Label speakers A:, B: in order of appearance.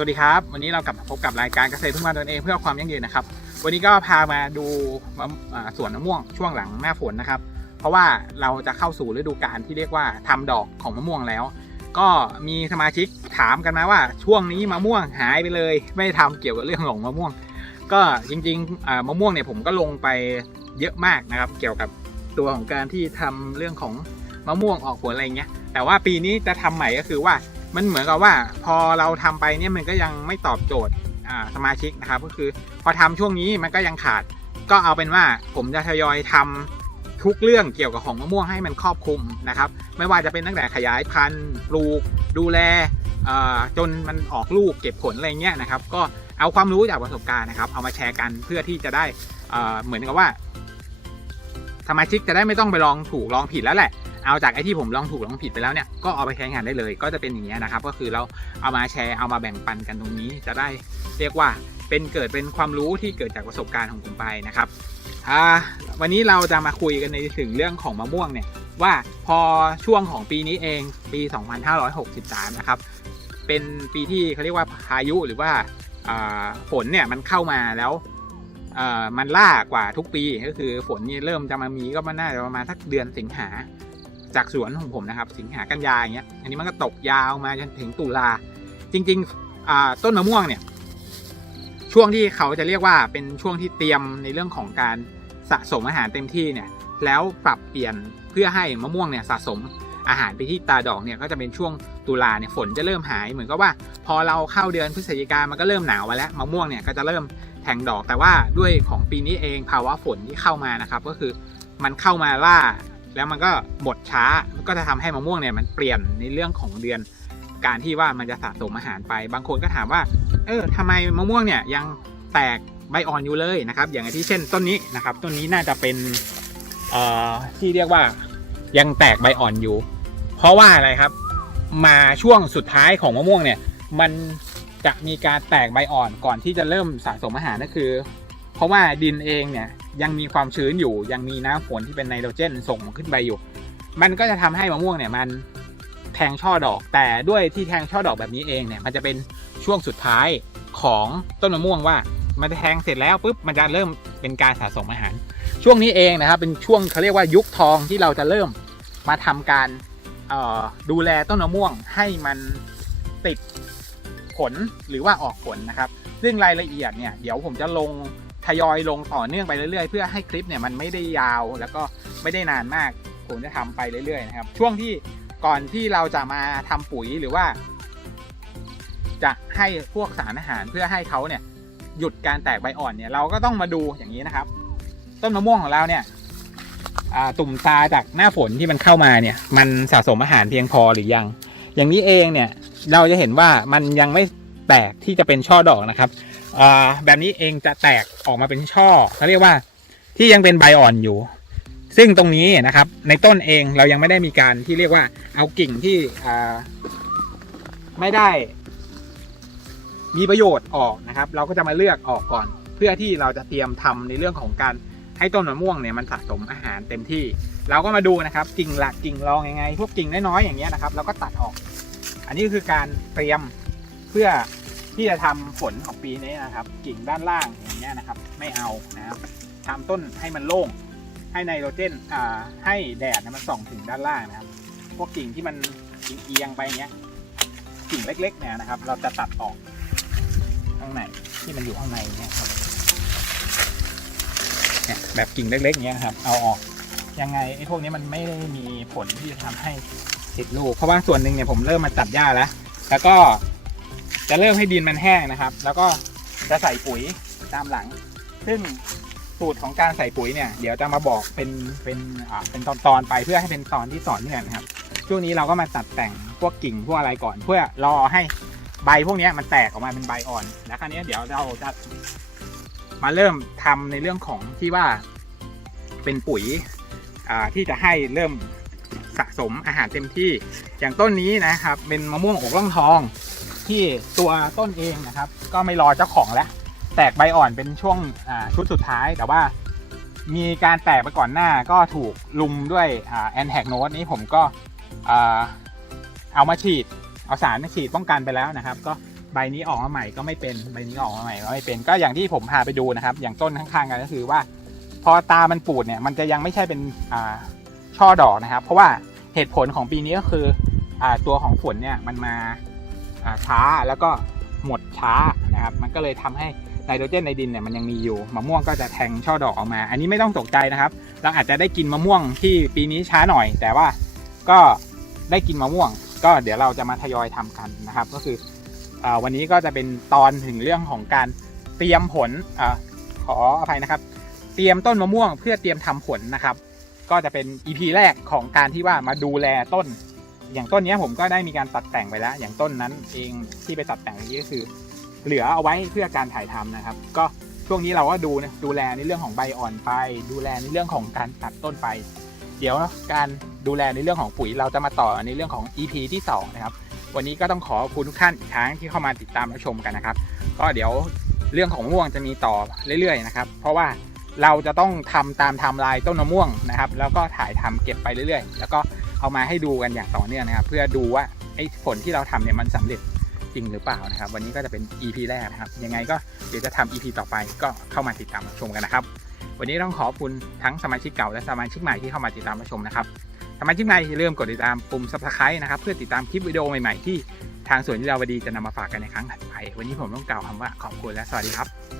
A: สวัสดีครับ วันนี้เรากลับมาพบกับรายการเกษตรทุ่งบ้านตนเองเพื่อความยั่งยืนนะครับ วันนี้ก็พามาดูสวนมะม่วงช่วงหลังหน้าฝนนะครับ เพราะว่าเราจะเข้าสู่ฤดูกาลที่เรียกว่าทำดอกของมะม่วงแล้ว ก็มีสมาชิกถามกันมาว่าช่วงนี้มะม่วงหายไปเลย ไม่ทำเกี่ยวกับเรื่องของมะม่วง ก็จริงๆมะม่วงเนี่ยผมก็ลงไปเยอะมากนะครับ เกี่ยวกับตัวของการที่ทำเรื่องของมะม่วงออกผลอะไรเงี้ยแต่ว่าปีนี้จะทำใหม่ก็คือว่า มันเหมือนกับว่าพอเราทำไปเนี่ยมันก็ยังไม่ตอบโจทย์สมาชิกนะครับก็คือพอทำช่วงนี้มันก็ยังขาด ก็เอาเป็นว่าผมจะทยอยทำทุกเรื่องเกี่ยวกับของมะม่วงให้มันครอบคลุมนะครับ ไม่ว่าจะเป็นตั้งแต่ขยายพันธุ์ปลูก ดูแลจนมันออกลูกเก็บผลอะไรเงี้ยนะครับ ก็เอาความรู้จากประสบการณ์นะครับ เอามาแชร์กันเพื่อที่จะได้เหมือนกับว่า สมาชิกจะได้ไม่ต้องไปลองถูกลองผิดแล้วแหละ เอาจากไอ้ที่ผมลองถูกลองผิดไปแล้วเนี่ยก็เอาไปใช้งานได้เลย ก็จะเป็นอย่างนี้ยนะครับ ก็คือเราเอามาแชร์เอามาแบ่งปันกันตรงนี้ จะได้เรียกว่าเป็นเกิดเป็นความรู้ที่เกิดจากประสบการณ์ของผมไปนะครับวันนี้เราจะมาคุยกันในถึงเรื่องของมะม่วงเนี่ยว่าพอช่วงของปีนี้เองปี 2563 นะครับ เป็นปีที่เขาเรียกว่าพายุหรือว่าฝนเนี่ยมันเข้ามาแล้วมันล่ากว่าทุกปีก็คือฝนนี่เริ่มจะมามีก็มันน่าจะประมาณสักเดือนสิงหา จากสวนของผมนะครับ สิงหากันยาอย่างเงี้ยอันนี้มันก็ตกยาวมาจนถึงตุลา จริงๆต้นมะม่วงเนี่ย ช่วงที่เขาจะเรียกว่าเป็นช่วงที่เตรียมในเรื่องของการสะสมอาหารเต็มที่เนี่ย แล้วปรับเปลี่ยนเพื่อให้มะม่วงเนี่ยสะสมอาหารไปที่ตาดอกเนี่ยก็จะเป็นช่วงตุลาเนี่ยฝนจะเริ่มหายเหมือนกับว่า พอเราเข้าเดือนพฤศจิกามันก็เริ่มหนาวมาแล้วมะม่วงเนี่ยก็จะเริ่มแทงดอกแต่ว่าด้วยของปีนี้เองภาวะฝนที่เข้ามานะครับ ก็คือมันเข้ามาล่า แล้วมันก็หมดช้าก็จะทำให้มะม่วงเนี่ยมันเปลี่ยนในเรื่องของเดือนการที่ว่ามันจะสะสมอาหารไป บางคนก็ถามว่า เออทำไมมะม่วงเนี่ยยังแตกใบอ่อนอยู่เลยนะครับ อย่างที่เช่นต้นนี้นะครับ ต้นนี้น่าจะเป็นเอ่อที่เรียกว่ายังแตกใบอ่อนอยู่ เพราะว่าอะไรครับ มาช่วงสุดท้ายของมะม่วงเนี่ย มันจะมีการแตกใบอ่อนก่อนที่จะเริ่มสะสมอาหารก็คือ เพราะว่าดินเองเนี่ย ยังมีความชื้นอยู่ ยังมีน้ำฝนที่เป็นไนโตรเจนส่งขึ้นไปอยู่ มันก็จะทำให้มะม่วงเนี่ยมันแทงช่อดอก แต่ด้วยที่แทงช่อดอกแบบนี้เองเนี่ยมันจะเป็นช่วงสุดท้ายของต้นมะม่วงว่ามันจะแทงเสร็จแล้วปุ๊บมันจะเริ่มเป็นการสะสมอาหาร ช่วงนี้เองนะครับเป็นช่วงเขาเรียกว่ายุคทองที่เราจะเริ่มมาทำการดูแลต้นมะม่วงให้มันติดผลหรือว่าออกผลนะครับ ซึ่งรายละเอียดเนี่ยเดี๋ยวผมจะลง ทยอยลงต่อเนื่องไปเรื่อยๆ เพื่อให้คลิปเนี่ยมันไม่ได้ยาวแล้วก็ไม่ได้นานมาก ผมจะทำไปเรื่อยๆนะครับ ช่วงที่ก่อนที่เราจะมาทำปุ๋ยหรือว่า จะให้พวกสารอาหารเพื่อให้เขาเนี่ย หยุดการแตกใบอ่อนเนี่ยเราก็ต้องมาดูอย่างนี้นะครับ ต้นมะม่วงของเราเนี่ยตุ่มตาจากหน้าฝนที่มันเข้ามาเนี่ย มันสะสมอาหารเพียงพอหรือยัง อย่างนี้เองเนี่ย เราจะเห็นว่ามันยังไม่ แตกที่จะเป็นช่อดอกนะครับแบบนี้เองจะแตกออกมาเป็นช่อเขาเรียกว่าที่ยังเป็นใบอ่อนอยู่ ซึ่งตรงนี้นะครับ ในต้นเองเรายังไม่ได้มีการที่เรียกว่าเอากิ่งที่ไม่ได้ มีประโยชน์ออกนะครับ เราก็จะมาเลือกออกก่อน เพื่อที่เราจะเตรียมทำในเรื่องของการให้ต้นมะม่วงเนี่ยมันสะสมอาหารเต็มที่ เราก็มาดูนะครับกิ่งหลักกิ่งรองยังไง พวกกิ่งน้อยๆอย่างเงี้ยนะครับเราก็ตัดออก อันนี้คือการเตรียมเพื่อ ที่จะทำผลของปีนี้นะครับ กิ่งด้านล่างอย่างเงี้ยนะครับ ไม่เอานะครับทำต้นให้มันโล่ง ให้ไนโตรเจนอ่าให้แดดนี่ยมันส่องถึงด้านล่างนะครับ พวกกิ่งที่มันเอียงไปเงี้ยกิ่งเล็กๆเนี่ยนะครับ เราจะตัดออกข้างในที่มันอยู่ข้างในเนี่ยครับแบบกิ่งเล็กๆเนี้ยครับ เอาออกยังไงไอ้พวกนี้มันไม่ได้มีผลที่จะทำให้ติดลูก เพราะว่าส่วนหนึ่งเนี่ยผมเริ่มมาตัดหญ้าแล้ว แล้วก็ จะเริ่มให้ดินมันแห้งนะครับ แล้วก็จะใส่ปุ๋ยตามหลัง ซึ่งสูตรของการใส่ปุ๋ยเนี่ยเดี๋ยวจะมาบอกเป็นเป็นอ่าเป็นตอนๆไปเพื่อให้เป็นตอนที่สอนเนี่ยนะครับ ช่วงนี้เราก็มาตัดแต่งพวกกิ่งพวกอะไรก่อน เพื่อรอให้ใบพวกนี้มันแตกออกมาเป็นใบอ่อนแล้วคราวนี้เดี๋ยวเราจะมาเริ่มทำในเรื่องของที่ว่าเป็นปุ๋ยอ่าที่จะให้เริ่มสะสมอาหารเต็มที่อย่างต้นนี้นะครับ เป็นมะม่วงอกล่องทอง ที่ตัวต้นเองนะครับ ก็ไม่รอเจ้าของแล้ว แตกใบอ่อนเป็นช่วงชุดสุดท้ายแต่ว่ามีการแตกไปก่อนหน้าก็ถูกลุมด้วยแอนแทกโนดนี้ผมก็เอามาฉีด เอาสารมาฉีดป้องกันไปแล้วนะครับ ก็ใบนี้ออกมาใหม่ก็ไม่เป็นใบนี้ออกมาใหม่ก็ไม่เป็นก็อย่างที่ผมพาไปดูนะครับ อย่างต้นข้างๆกันก็คือว่า พอตามันปูดเนี่ยมันจะยังไม่ใช่เป็นช่อดอกนะครับ เพราะว่าเหตุผลของปีนี้ก็คืออตัวของฝนเนี่ยมันมา ช้าแล้วก็หมดช้านะครับ มันก็เลยทำให้ไนโตรเจนในดินเนี่ยมันยังมีอยู่มะม่วงก็จะแทงช่อดอกออกมา อันนี้ไม่ต้องตกใจนะครับ เราอาจจะได้กินมะม่วงที่ปีนี้ช้าหน่อย แต่ว่าก็ได้กินมะม่วง ก็เดี๋ยวเราจะมาทยอยทำกันนะครับ ก็คืออวันนี้ก็จะเป็นตอนถึงเรื่องของการเตรียมผลอขออภัยนะครับ เตรียมต้นมะม่วงเพื่อเตรียมทำผลนะครับ ก็จะเป็น EP แรกของการที่ว่ามาดูแลต้น อย่างต้นนี้ผมก็ได้มีการตัดแต่งไปแล้ว อย่างต้นนั้นเองที่ไปตัดแต่งเมื่อกี้ก็คือ เหลือเอาไว้เพื่อการถ่ายทำนะครับ ก็ช่วงนี้เราก็ดูนะดูแลในเรื่องของใบอ่อนไป ดูแลในเรื่องของการตัดต้นไป เดี๋ยวการดูแลในเรื่องของปุ๋ยเราจะมาต่อในเรื่องของ EP ที่สองนะครับ วันนี้ก็ต้องขอขอบคุณทุกท่านอีกครั้งที่เข้ามาติดตามรับชมกันนะครับ ก็เดี๋ยวเรื่องของมะม่วงจะมีต่อเรื่อยๆนะครับ เพราะว่าเราจะต้องทำตามไทม์ไลน์ต้นมะม่วงนะครับ แล้วก็ถ่ายทำเก็บไปเรื่อยๆ แล้วก็ เอามาให้ดูกันอย่างต่อเนื่องนะครับ เพื่อดูว่าไอ้ผลที่เราทำเนี่ยมันสำเร็จจริงหรือเปล่านะครับ วันนี้ก็จะเป็น EP แรกนะครับ ยังไงก็เดี๋ยวจะทำ EP ต่อไปก็เข้ามาติดตามชมกันนะครับ วันนี้ต้องขอบคุณทั้งสมาชิกเก่าและสมาชิกใหม่ที่เข้ามาติดตามชมนะครับสมาชิกใหม่อย่าลืมกดติดตามปุ่ม subscribe นะครับเพื่อติดตามคลิปวิดีโอใหม่ๆที่ทางสวนวิลาวดีจะนำมาฝากกันในครั้งถัดไป วันนี้ผมต้องกล่าวคำว่าขอบคุณและสวัสดีครับ